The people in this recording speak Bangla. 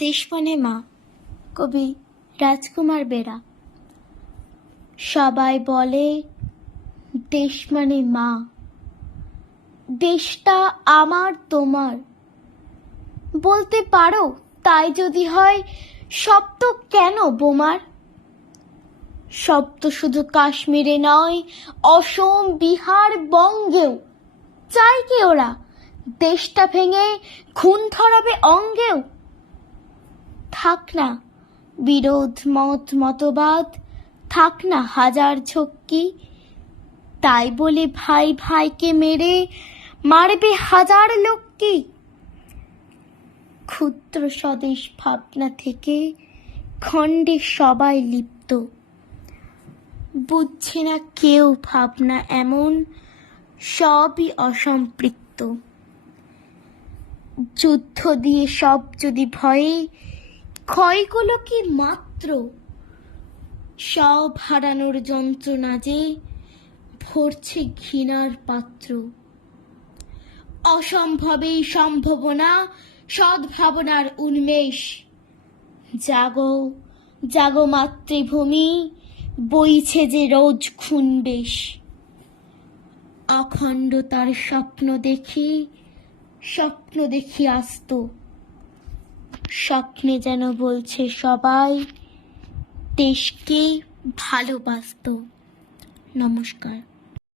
দেশ মানে মা, কবি রাজকুমার বেরা। সবাই বলে দেশ মানে মা, দেশটা আমার তোমার। বলতে পারো তাই যদি হয়, শব্দ কেন বোমার? শব্দ শুধু কাশ্মীরে নয়, অসম, বিহার, বঙ্গেও চাই কি ওরা দেশটা ভেঙে খুন ধরাবে অঙ্গেও। থাক না বিরোধ মতবাদ, থাক না হাজার ঝক্কি, তাই বলে ভাই ভাইকে মেরে মারবে হাজার লোক কি? ক্ষুদ্র স্বদেশ ভাবনা থেকে খণ্ডে সবাই লিপ্ত, বুঝছে না কেউ ভাবনা এমন, সবই অসম্পৃক্ত। যুদ্ধ দিয়ে সব যদি ভয়ে, ক্ষয়গুলো কি মাত্র? সব হারানোর যন্ত্রণা যে ভরছে ঘৃণার পাত্র। অসম্ভবেই সম্ভাবনা, সদ্ভাবনার উন্মেষ। জাগো জাগো মাতৃভূমি, বইছে যে রোজ খুন বেশ। অখণ্ডতার স্বপ্ন দেখি আস্ত, স্বপ্নে যেন বলছে সবাই দেশকে ভালোবাসতো। নমস্কার।